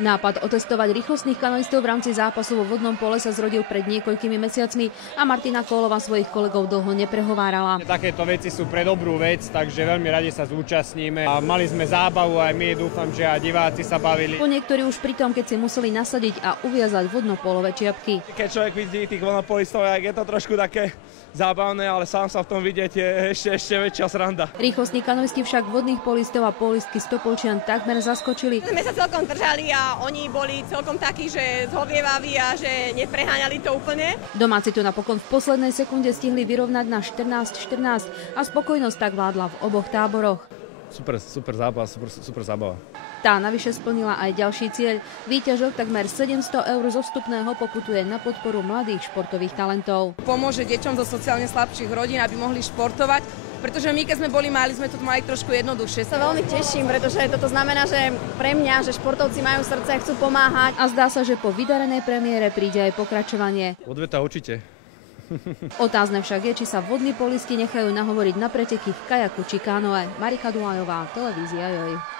Nápad otestovať rýchlostných kanoistov v rámci zápasu vo vodnom pole sa zrodil pred niekoľkými mesiacmi a Martina Kólová svojich kolegov dlho neprehovárala. Takéto veci sú pre dobrú vec, takže veľmi radi sa zúčastníme. A mali sme zábavu aj my, dúfam, že aj diváci sa bavili. Po niektorí už pri tom, keď si museli nasadiť a uviazať vodnopolové čiapky. Keď človek vidí tých vodnopolistov, je to trošku také zábavné, ale sám sa v tom vidieť je ešte väčšia sranda. Rýchlostní kanoisti však vodných polistov a polistky Stopolčian takmer zaskočili. Sme sa celkom držali a oni boli celkom takí, že zhovievaví a že nepreháňali to úplne. Domáci to napokon v poslednej sekunde stihli vyrovnať na 14-14 a spokojnosť tak vládla v oboch táboroch. Super zápas, super zábava. Tá navyše splnila aj ďalší cieľ. Výťažok takmer 700 eur zo vstupného poputuje na podporu mladých športových talentov. Pomôže deťom zo sociálne slabších rodín, aby mohli športovať, pretože my, keď sme boli mali, sme to mali trošku jednoduchšie. Sa veľmi teším, pretože toto znamená, že pre mňa, že športovci majú srdce a chcú pomáhať. A zdá sa, že po vydarenej premiére príde aj pokračovanie. Odveta určite. Otázne však je, či sa vodní polisti nechajú nahovoriť na preteky v kajaku či kánoe. Marika Dulajová, televízia Joj.